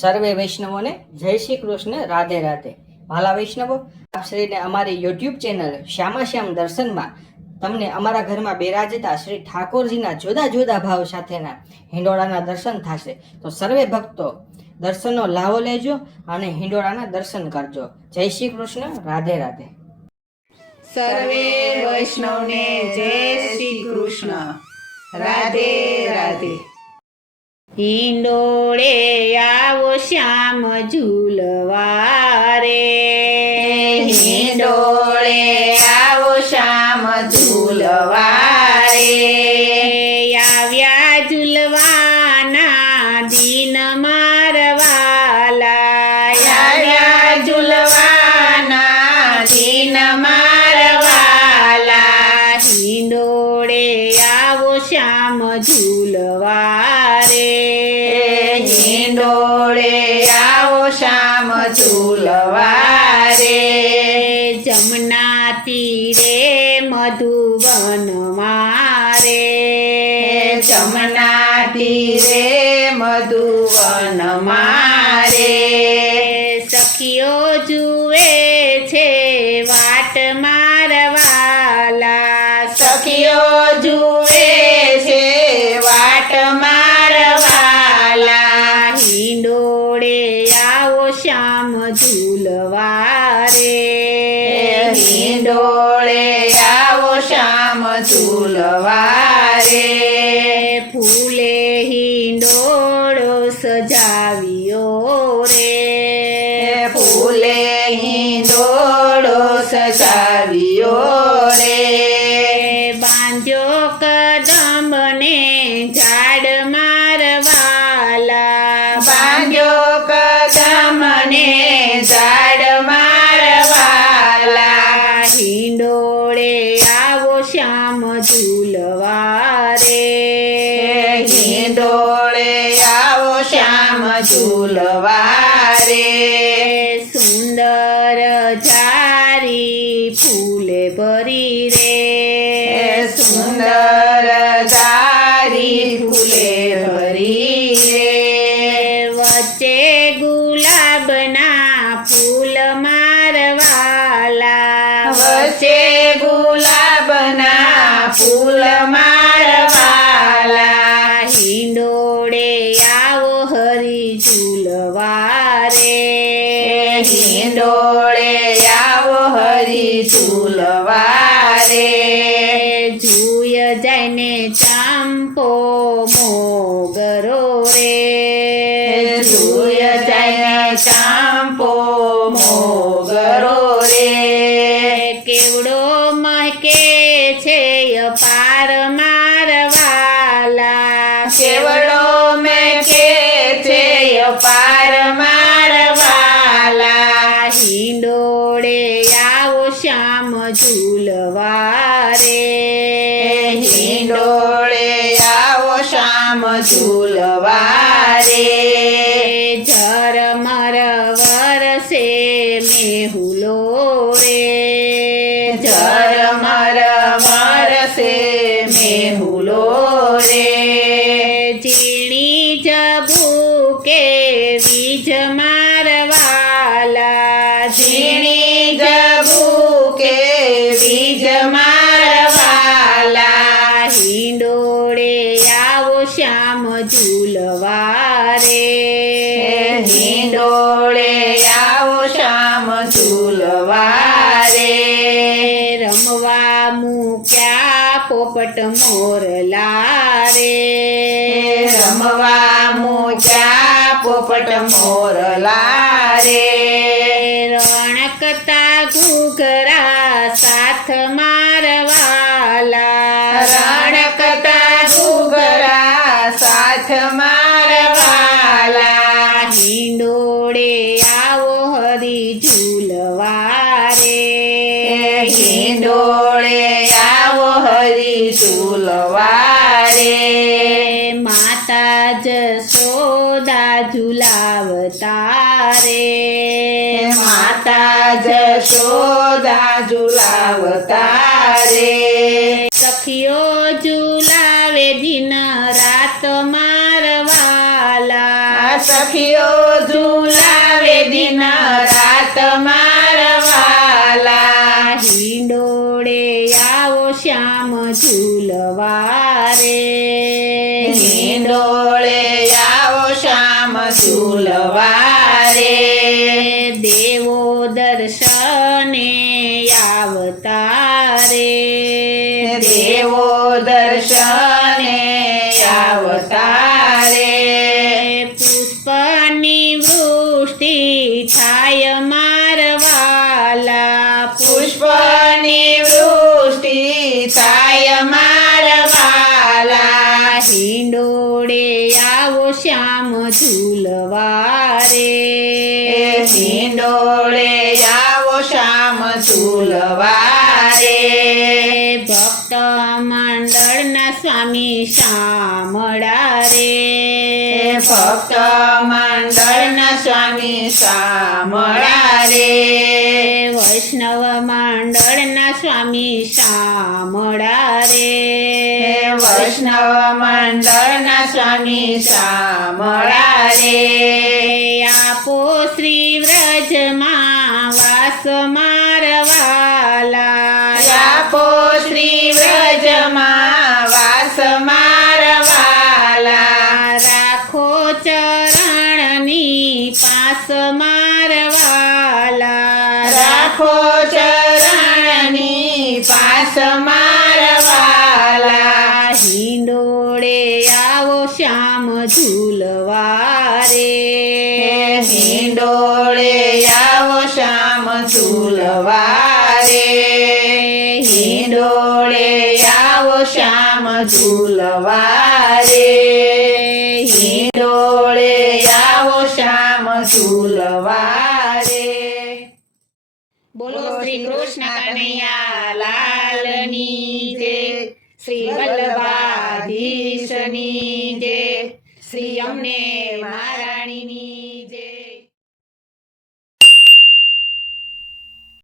સર્વે વૈષ્ણવોને જય શ્રી કૃષ્ણ, રાધે રાધે. ભાલા વૈષ્ણવો, આપ શ્રીને અમારી યુટ્યુબ ચેનલ શ્યામાશ્યામ દર્શનમાં તમને અમારા ઘરમાં બેરાજતા શ્રી ઠાકોરજીના જુદા જુદા ભાવ સાથેના હિંડોળાના દર્શન થશે. તો સર્વે ભક્તો દર્શનનો લાવો લેજો અને હિંડોળાના દર્શન કરજો. જય શ્રી કૃષ્ણ, રાધે રાધે. સર્વે વૈષ્ણવને જય શ્રી કૃષ્ણ. રાધે રાધે. હિંડોળે આવો શ્યામ ઝૂલવારે. હિંડોળે આવો શ્યામ ઝૂલવારે. જમના તીરે મધુવન મારે. જમના તીરે મધુવન મારે શ્યામ ઝૂલવારે હિંડોળે આવો શ્યામ ઝૂલવારે. ફૂલે હિંડોળો સજાવ્યો ઝૂલવારે સુંદર જારી ફૂલે ભરી રે સુંદર જારી ફૂલે ભરી રે વચ્ચે ગુલાબના ફૂલ મારવાલા વચ્ચે ગુલાબના ફૂલ મારવાલા ઝૂલવારે. હિંડોળે આવો શામ ઝૂલવારે. ઝરમર વરસે મેહુલો રે. ઝરમર ઝૂલવારે રમવા મૂક્યા પોપટ મોરલા રે રમવા મૂક્યા પોપટ મોરલા રે રણકતા ઘૂઘરા સાથ મારવાલા. રણકતા ઘૂઘરા સાથ મારવાલા. હિંડોળે આવો હરી ઝૂલવારે હિંડોળે આવો હરી ઝૂલવારે. માતા જશોદા ઝુલાવતા રે માતા જશોદા ઝુલાવતા રે સખીઓ ઝુલાવે દિન રાત મારવાલા. સખીઓ ઝુલાવે દિન ઝૂલવારે હિંડોળે આવો શ્યામ ઝૂલવારે હિંડોળે આવો શ્યામ ઝૂલવારે. હિંડોળે આવો શ્યામ ઝૂલવારે. ભક્ત મંડળના સ્વામી શામળા રે ભક્ત મંડળના સ્વામી શામળા રે વૈષ્ણવ મંડળના સ્વામી શામળા વૈષ્ણવ મંડળના સ્વામી શામળા રે આપો શ્રી વ્રજમાં વાસ શ્યામ ઝૂલવારે હિંડોળે આવો શ્યામ ઝૂલવારે હિંડોળે આવો શ્યામ ઝૂલવારે હિંડોળે આવો શ્યામ ઝૂલવારે બોલો શ્રી કૃષ્ણ કનૈયા લાલની જય શ્રી વલ્લભાધીશની